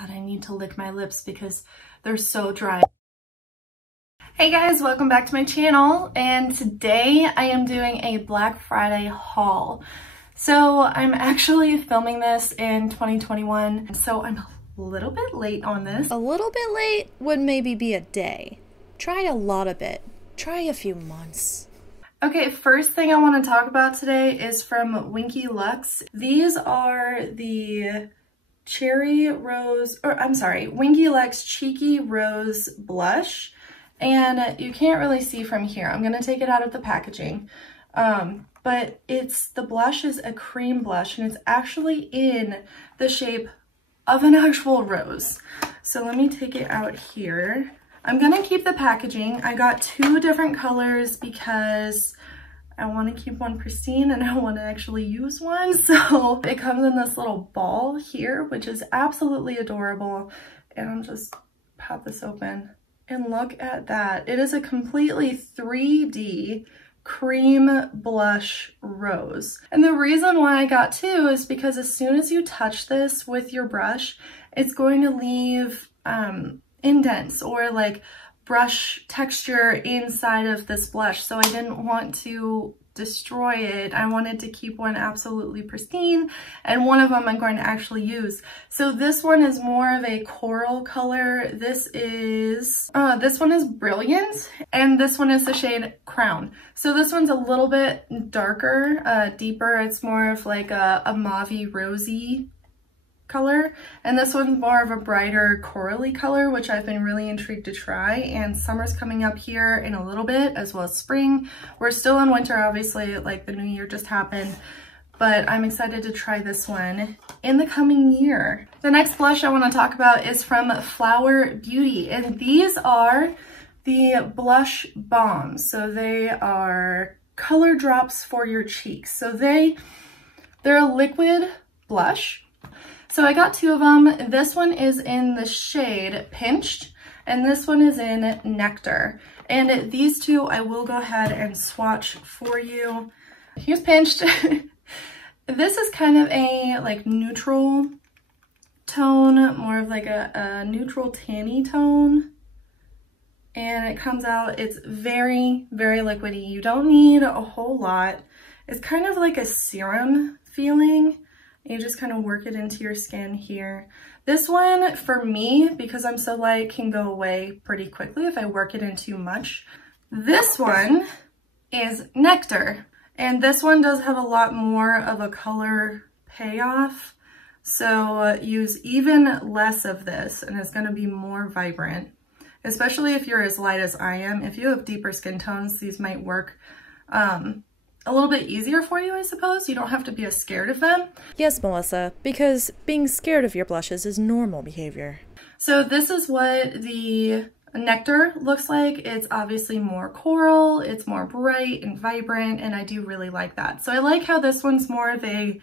God, I need to lick my lips because they're so dry. Hey guys, welcome back to my channel, and today I am doing a Black Friday haul. So I'm actually filming this in 2021, so I'm a little bit late on this. A little bit late would maybe be a day. Try a lot of it. Try a few months. Okay, first thing I want to talk about today is from Winky Lux. These are the Winky Lux Cheeky Rose Blush. And you can't really see from here. I'm going to take it out of the packaging. But the blush is a cream blush, and it's actually in the shape of an actual rose. So let me take it out here. I'm going to keep the packaging. I got two different colors because I want to keep one pristine and I want to actually use one. So it comes in this little ball here, which is absolutely adorable. And I'll just pop this open. And look at that. It is a completely 3D cream blush rose. And the reason why I got two is because as soon as you touch this with your brush, it's going to leave indents or like brush texture inside of this blush. So I didn't want to destroy it. I wanted to keep one absolutely pristine, and one of them I'm going to actually use. So this one is more of a coral color. This one is Brilliant, and this one is the shade Crown. So this one's a little bit darker, deeper. It's more of like a mauve-y rosy color, and this one's more of a brighter corally color, which I've been really intrigued to try. And summer's coming up here in a little bit, as well as spring. We're still in winter, obviously, like the new year just happened, but I'm excited to try this one in the coming year. The next blush I want to talk about is from Flower Beauty, and these are the blush bombs. So they are color drops for your cheeks. So they're a liquid blush. So I got two of them. This one is in the shade Pinched, and this one is in Nectar. And these two I will go ahead and swatch for you. Here's Pinched. This is kind of a like neutral tone, more of like a neutral tanny tone. And it comes out, it's very, very liquidy. You don't need a whole lot. It's kind of like a serum feeling. You just kind of work it into your skin here. This one, for me, because I'm so light, can go away pretty quickly if I work it in too much. This one is Nectar, and this one does have a lot more of a color payoff. So use even less of this, and it's going to be more vibrant, especially if you're as light as I am. If you have deeper skin tones, these might work a little bit easier for you, I suppose. You don't have to be as scared of them. Yes, Melyssa, because being scared of your blushes is normal behavior. So this is what the Nectar looks like. It's obviously more coral, it's more bright and vibrant, and I do really like that. So I like how this one's more of a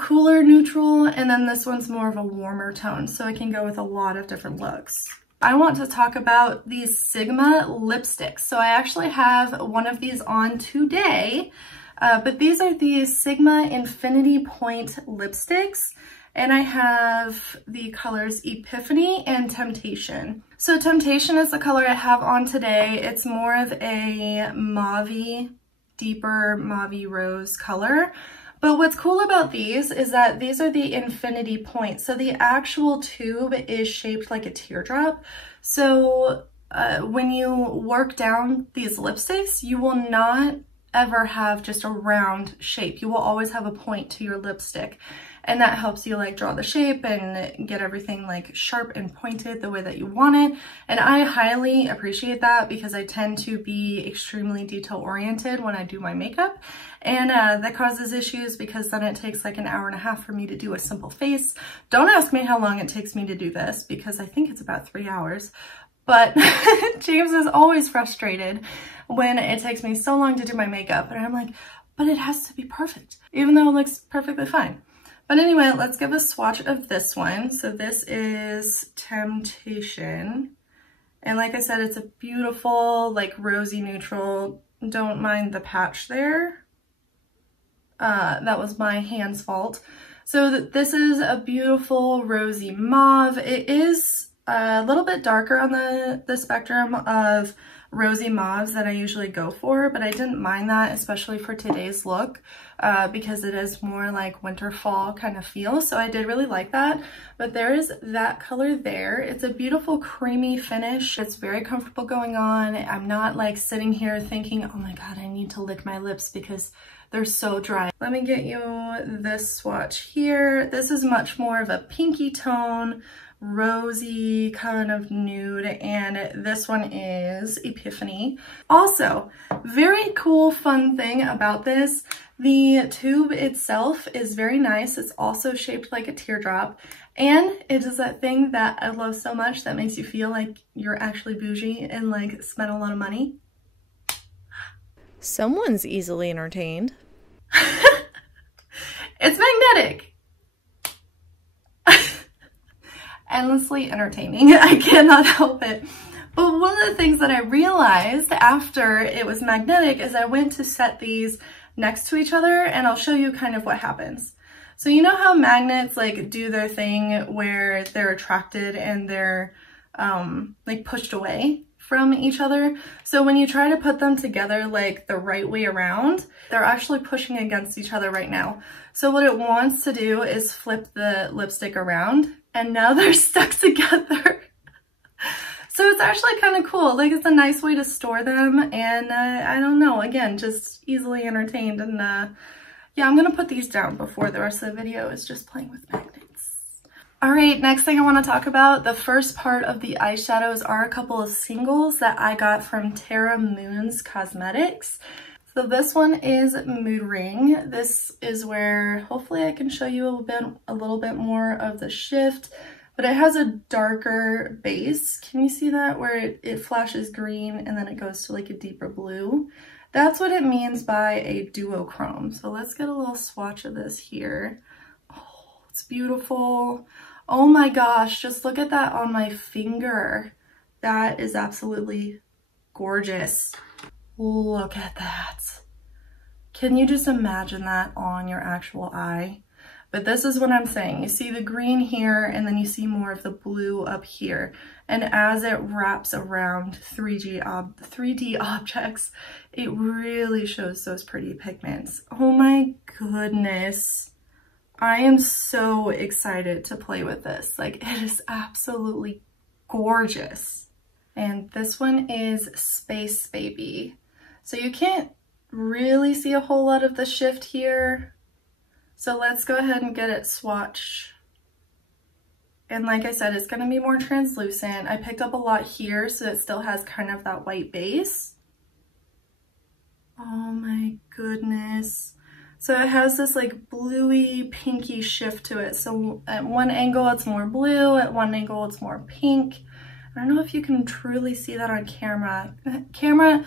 cooler neutral, and then this one's more of a warmer tone, so it can go with a lot of different looks. I want to talk about these Sigma lipsticks. So I actually have one of these on today, but these are the Sigma Infinity Point lipsticks, and I have the colors Epiphany and Temptation. So Temptation is the color I have on today. It's more of a mauve, deeper mauve rose color. But what's cool about these is that these are the Infinity Point. So the actual tube is shaped like a teardrop. So when you work down these lipsticks, you will not ever have just a round shape. You will always have a point to your lipstick. And that helps you like draw the shape and get everything like sharp and pointed the way that you want it. And I highly appreciate that because I tend to be extremely detail oriented when I do my makeup. And that causes issues because then it takes like an hour and a half for me to do a simple face. Don't ask me how long it takes me to do this because I think it's about 3 hours. But James is always frustrated when it takes me so long to do my makeup. And I'm like, but it has to be perfect, even though it looks perfectly fine. But anyway, let's give a swatch of this one. So this is Temptation. And like I said, it's a beautiful, like rosy neutral. Don't mind the patch there. That was my hand's fault. So this is a beautiful rosy mauve. It is a little bit darker on the spectrum of rosy mauves that I usually go for, but I didn't mind that, especially for today's look, because it is more like winter fall kind of feel. So I did really like that. But there is that color there. It's a beautiful creamy finish. It's very comfortable going on. I'm not like sitting here thinking, oh my God, I need to lick my lips because they're so dry. Let me get you this swatch here. This is much more of a pinky tone, rosy kind of nude, and this one is Epiphany. Also, very cool fun thing about this, the tube itself is very nice. It's also shaped like a teardrop, and it is that thing that I love so much that makes you feel like you're actually bougie and like spent a lot of money. Someone's easily entertained. It's magnetic. Endlessly entertaining. I cannot help it. But one of the things that I realized after it was magnetic is I went to set these next to each other, and I'll show you kind of what happens. So you know how magnets like do their thing where they're attracted and they're like pushed away from each other? So when you try to put them together like the right way around, they're actually pushing against each other right now. So what it wants to do is flip the lipstick around, and now they're stuck together. So it's actually kind of cool. Like, it's a nice way to store them, and I don't know, again, just easily entertained. And yeah, I'm gonna put these down before the rest of the video is just playing with magnets. All right, next thing I want to talk about, the first part of the eyeshadows are a couple of singles that I got from Terra Moons Cosmetics. So this one is Mood Ring. This is where hopefully I can show you a little bit more of the shift, but it has a darker base. Can you see that? Where it flashes green and then it goes to like a deeper blue. That's what it means by a duochrome. So let's get a little swatch of this here. Oh, it's beautiful. Oh my gosh, just look at that on my finger. That is absolutely gorgeous. Look at that. Can you just imagine that on your actual eye? But this is what I'm saying. You see the green here, and then you see more of the blue up here. And as it wraps around 3D objects, it really shows those pretty pigments. Oh my goodness. I am so excited to play with this. Like, it is absolutely gorgeous. And this one is Space Baby. So you can't really see a whole lot of the shift here. So let's go ahead and get it swatched. And like I said, it's going to be more translucent. I picked up a lot here, so it still has kind of that white base. Oh my goodness. So it has this like bluey pinky shift to it. So at one angle it's more blue, at one angle it's more pink. I don't know if you can truly see that on camera. Camera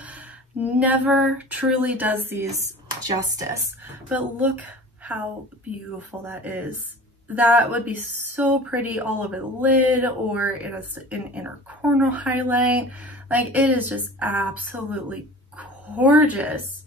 never truly does these justice, but look how beautiful that is. That would be so pretty all over the lid or in an inner corner highlight. Like, it is just absolutely gorgeous.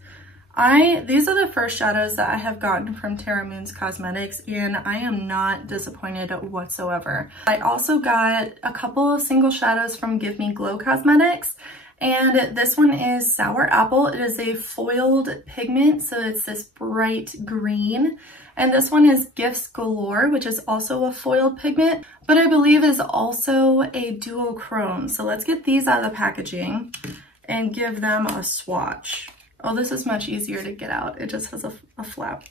These are the first shadows that I have gotten from Terra Moons Cosmetics, and I am not disappointed whatsoever. I also got a couple of single shadows from Give Me Glow Cosmetics, and this one is Sour Apple. It is a foiled pigment, so it's this bright green. And this one is Gifts Galore, which is also a foiled pigment, but I believe is also a duochrome. So let's get these out of the packaging and give them a swatch. Oh, this is much easier to get out. It just has a flap.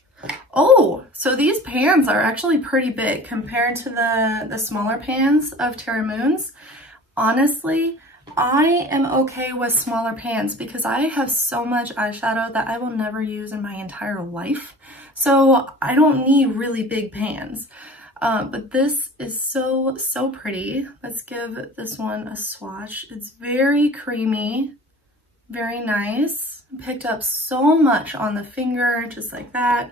Oh, so these pans are actually pretty big compared to the smaller pans of Terra Moons. Honestly, I am okay with smaller pans because I have so much eyeshadow that I will never use in my entire life. So I don't need really big pans. But this is so pretty. Let's give this one a swatch. It's very creamy, very nice. Picked up so much on the finger, just like that.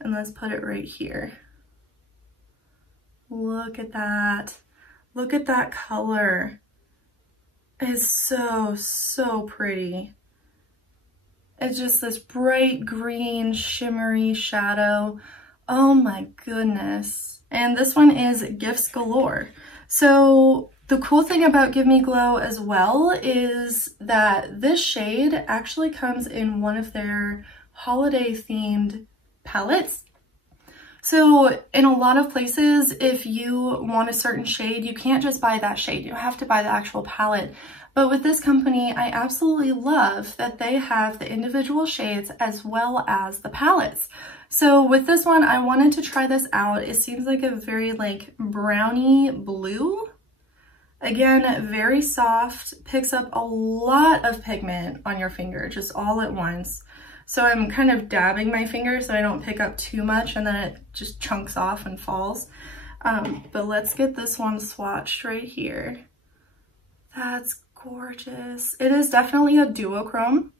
And let's put it right here. Look at that. Look at that color. It's so pretty. It's just this bright green shimmery shadow Oh my goodness. And this one is Gifts Galore. So the cool thing about Give Me Glow as well is that this shade actually comes in one of their holiday themed palettes. So in a lot of places, if you want a certain shade, you can't just buy that shade. You have to buy the actual palette. But with this company, I absolutely love that they have the individual shades as well as the palettes. So with this one, I wanted to try this out. It seems like a very like brownie blue. Again, very soft, picks up a lot of pigment on your finger, just all at once. So I'm kind of dabbing my finger so I don't pick up too much and then it just chunks off and falls. But let's get this one swatched right here. That's gorgeous. It is definitely a duochrome.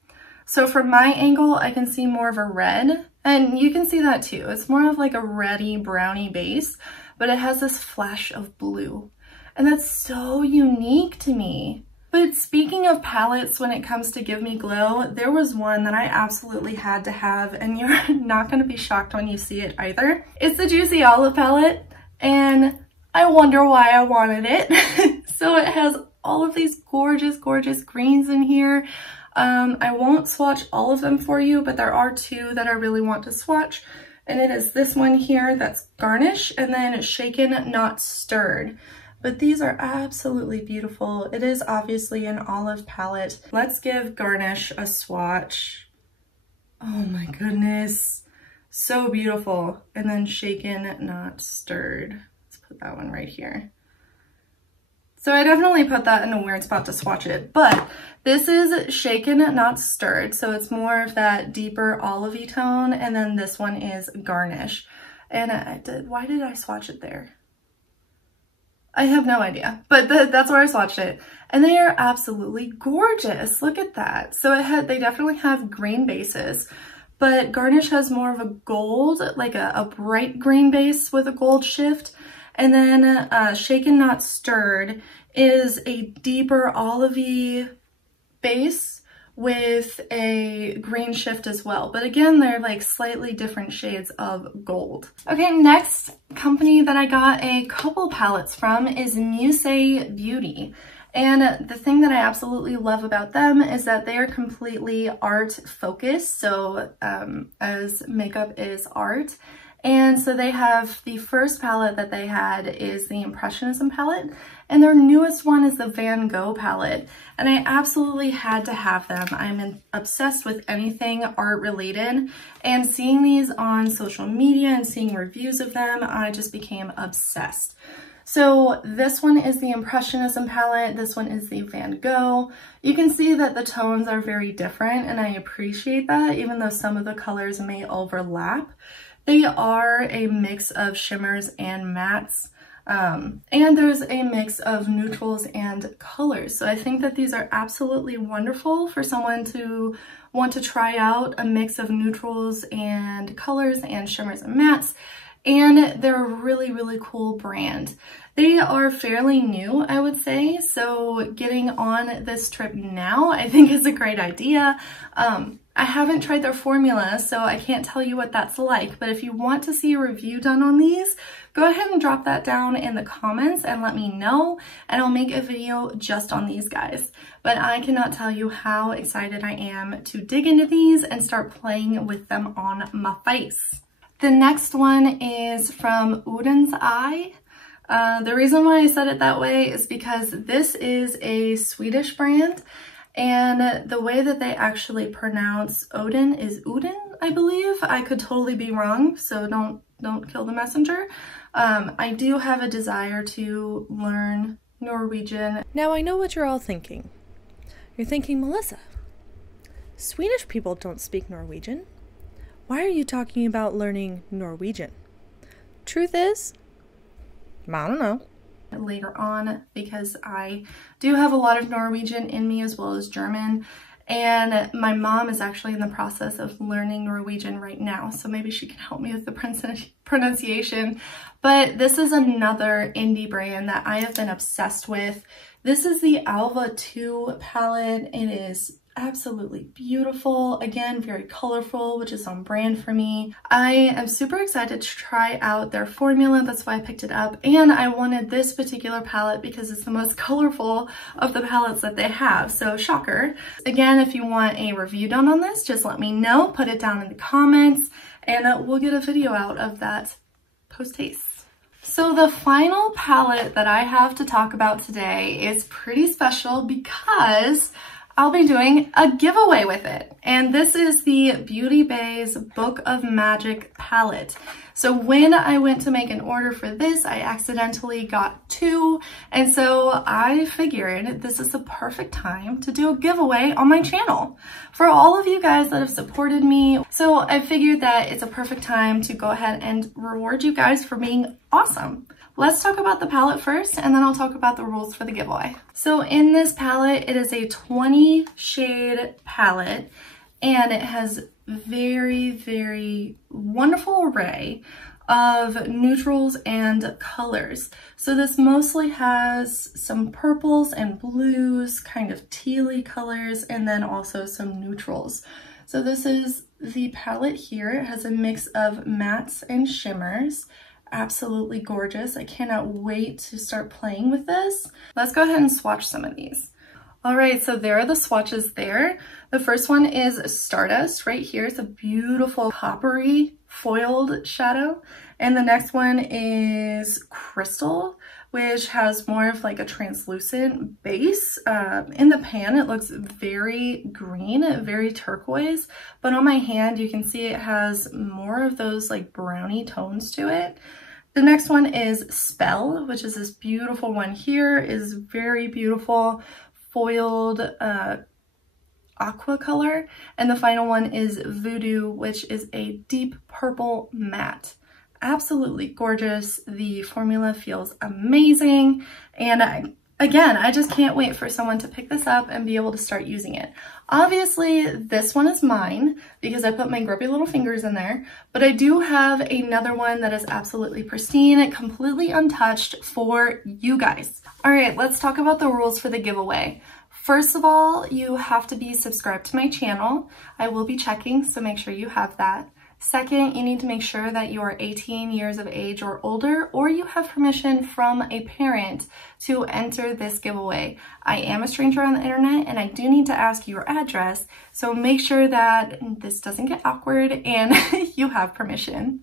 So from my angle, I can see more of a red, and you can see that too. It's more of like a reddy brownie base, but it has this flash of blue. And that's so unique to me. But speaking of palettes, when it comes to Give Me Glow, there was one that I absolutely had to have, and you're not going to be shocked when you see it either. It's the Juicy Olive palette, and I wonder why I wanted it. So it has all of these gorgeous, gorgeous greens in here. I won't swatch all of them for you, but there are two that I really want to swatch. And it is this one here that's Garnish, and then Shaken Not Stirred. But these are absolutely beautiful. It is obviously an olive palette. Let's give Garnish a swatch. Oh my goodness. So beautiful. And then Shaken Not Stirred. Let's put that one right here. So I definitely put that in a weird spot to swatch it, but this is Shaken Not Stirred. So it's more of that deeper olivey tone. And then this one is Garnish. And why did I swatch it there? I have no idea, but that's where I swatched it. And they are absolutely gorgeous. Look at that. So they definitely have green bases, but Garnish has more of a gold, like a bright green base with a gold shift. And then Shaken Not Stirred is a deeper olivey base with a green shift as well. But again, they're like slightly different shades of gold. Okay, next company that I got a couple palettes from is Muse Beauty. And the thing that I absolutely love about them is that they are completely art focused. So as makeup is art. And so they have the first palette that they had is the Impressionism palette, and their newest one is the Van Gogh palette. And I absolutely had to have them. I'm obsessed with anything art related, and seeing these on social media and seeing reviews of them, I just became obsessed. So this one is the Impressionism palette, this one is the Van Gogh. You can see that the tones are very different, and I appreciate that, even though some of the colors may overlap. They are a mix of shimmers and mattes, and there's a mix of neutrals and colors. So I think that these are absolutely wonderful for someone to want to try out a mix of neutrals and colors and shimmers and mattes. And they're a really, really cool brand. They are fairly new, I would say, so getting on this trip now I think is a great idea. I haven't tried their formula, so I can't tell you what that's like, but if you want to see a review done on these, go ahead and drop that down in the comments and let me know, and I'll make a video just on these guys. But I cannot tell you how excited I am to dig into these and start playing with them on my face. The next one is from ODENS. The reason why I said it that way is because this is a Swedish brand, and the way that they actually pronounce Odin is Uden, I believe. I could totally be wrong, so don't kill the messenger. I do have a desire to learn Norwegian. Now I know what you're all thinking. You're thinking, Melyssa, Swedish people don't speak Norwegian. Why are you talking about learning Norwegian? Truth is, I don't know. Later on, because I do have a lot of Norwegian in me as well as German, and my mom is actually in the process of learning Norwegian right now, so maybe she can help me with the pronunciation. But this is another indie brand that I have been obsessed with. This is the ALVA 2 palette. It is absolutely beautiful. Again, very colorful, which is on brand for me. I am super excited to try out their formula. That's why I picked it up. And I wanted this particular palette because it's the most colorful of the palettes that they have. So shocker. Again, if you want a review done on this, just let me know. Put it down in the comments and we'll get a video out of that post-haste. So the final palette that I have to talk about today is pretty special because I'll be doing a giveaway with it. And this is the Beauty Bay's Book of Magic palette. So when I went to make an order for this, I accidentally got 2. And so I figured this is the perfect time to do a giveaway on my channel for all of you guys that have supported me. So I figured that it's a perfect time to go ahead and reward you guys for being awesome. Let's talk about the palette first, and then I'll talk about the rules for the giveaway. So in this palette, it is a 20 shade palette, and it has very wonderful array of neutrals and colors. So this mostly has some purples and blues, kind of tealy colors, and then also some neutrals. So this is the palette here. It has a mix of mattes and shimmers. Absolutely gorgeous. I cannot wait to start playing with this. Let's go ahead and swatch some of these. All right, so there are the swatches there. The first one is Stardust right here. It's a beautiful coppery foiled shadow. And the next one is Crystal, which has more of like a translucent base. In the pan, it looks very green, very turquoise, but on my hand, you can see it has more of those like brownie tones to it. The next one is Spell, which is this beautiful one here, is very beautiful foiled aqua color. And the final one is Voodoo, which is a deep purple matte. Absolutely gorgeous. The formula feels amazing. And again, I just can't wait for someone to pick this up and be able to start using it. Obviously, this one is mine because I put my grubby little fingers in there, but I do have another one that is absolutely pristine, completely untouched for you guys. All right, let's talk about the rules for the giveaway. First of all, you have to be subscribed to my channel. I will be checking, so make sure you have that. Second, you need to make sure that you are 18 years of age or older, or you have permission from a parent to enter this giveaway. I am a stranger on the internet and I do need to ask your address, so make sure that this doesn't get awkward and you have permission.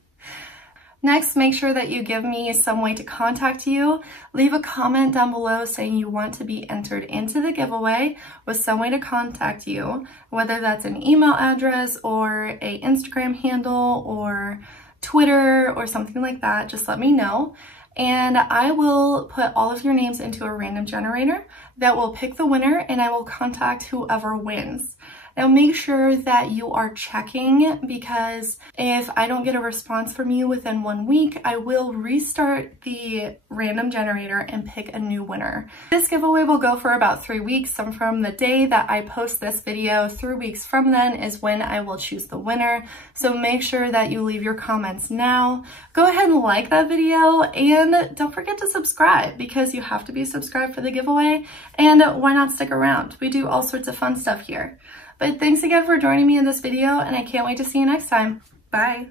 Next, make sure that you give me some way to contact you. Leave a comment down below saying you want to be entered into the giveaway with some way to contact you, whether that's an email address or an Instagram handle or Twitter or something like that. Just let me know. And I will put all of your names into a random generator that will pick the winner, and I will contact whoever wins. Now make sure that you are checking, because if I don't get a response from you within 1 week, I will restart the random generator and pick a new winner. This giveaway will go for about 3 weeks. So from the day that I post this video, 3 weeks from then is when I will choose the winner. So make sure that you leave your comments now. Go ahead and like that video, and don't forget to subscribe because you have to be subscribed for the giveaway. And why not stick around? We do all sorts of fun stuff here. But thanks again for joining me in this video, and I can't wait to see you next time. Bye.